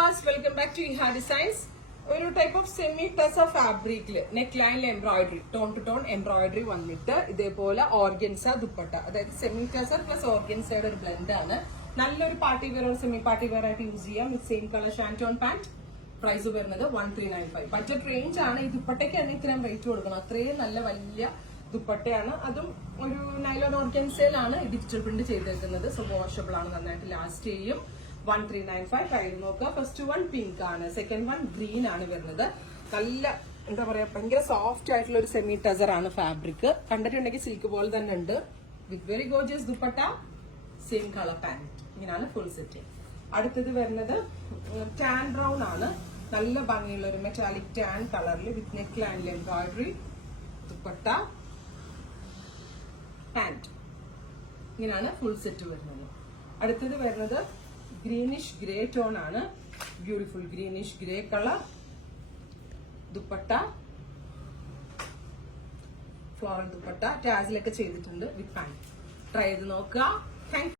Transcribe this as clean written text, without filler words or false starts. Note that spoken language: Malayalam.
Viewers, welcome back to Iha Designs. ഒരു ടൈപ്പ് ഓഫ് സെമി ടസർ ഫാബ്രിക്കില് നെക്ക് ലൈനിൽ embroidery, tone to tone embroidery വന്നിട്ട് ഇതേപോലെ ഓർഗൻസ ദുപ്പട്ട, അതായത് സെമി ടസർ പ്ലസ് ഓർഗൻസയുടെ ഒരു ബ്ലെൻഡ് ആണ്. നല്ലൊരു party wear or semi party wear ആയിട്ട് യൂസ് ചെയ്യാം. സെയിം കളർ ഷാൻറ്റോൺ പാന്റ്. പ്രൈസ് വരുന്നത് 1395. ബഡ്ജറ്റ് റേഞ്ച് ആണ്. ഈ ദുപ്പട്ടയ്ക്ക് തന്നെ ഇത്രയും റേറ്റ് കൊടുക്കണം. അത്രയും നല്ല വലിയ ദുപ്പട്ടയാണ്. അതും ഒരു നൈലോൺ ഓർഗൻസയിലാണ് ഡിജിറ്റൽ പ്രിന്റ് ചെയ്തേക്കുന്നത്. സോ വാഷബിൾ ആണ്, നന്നായിട്ട് ലാസ്റ്റ് ചെയ്യും. 1395 കയ്യിൽ നോക്കുക. ഫസ്റ്റ് വൺ പിങ്ക് ആണ്, സെക്കൻഡ് വൺ ഗ്രീൻ ആണ് വരുന്നത്. നല്ല എന്താ പറയാ, ഭയങ്കര സോഫ്റ്റ് ആയിട്ടുള്ള ഒരു സെമി ടസർ ആണ് ഫാബ്രിക്. കണ്ടിട്ടുണ്ടെങ്കിൽ സിൽക്ക് പോലെ തന്നെ ഉണ്ട്. With very gorgeous dupatta, same colour pant. ഇങ്ങനെയാണ് ഫുൾ സെറ്റ്. അടുത്തത് വരുന്നത് ടാൻ ബ്രൗൺ ആണ്. നല്ല ഭംഗിയുള്ള ഒരു മെറ്റാലിക് ടാൻ കളറിൽ വിത്ത് നെക്ക് ലൈനിൽ എംബ്രോയിഡറി, ദുപ്പട്ട, പാന്റ്. ഇങ്ങനെയാണ് ഫുൾ സെറ്റ് വരുന്നത്. അടുത്തത് വരുന്നത് ഗ്രീനിഷ് ഗ്രേ ടോൺ ആണ്. Beautiful greenish grey colour, dupatta, floral dupatta, ടാസിലൊക്കെ ചെയ്തിട്ടുണ്ട് വിത്ത് പാന്റ്. ട്രൈ ചെയ്ത് നോക്കുക. താങ്ക്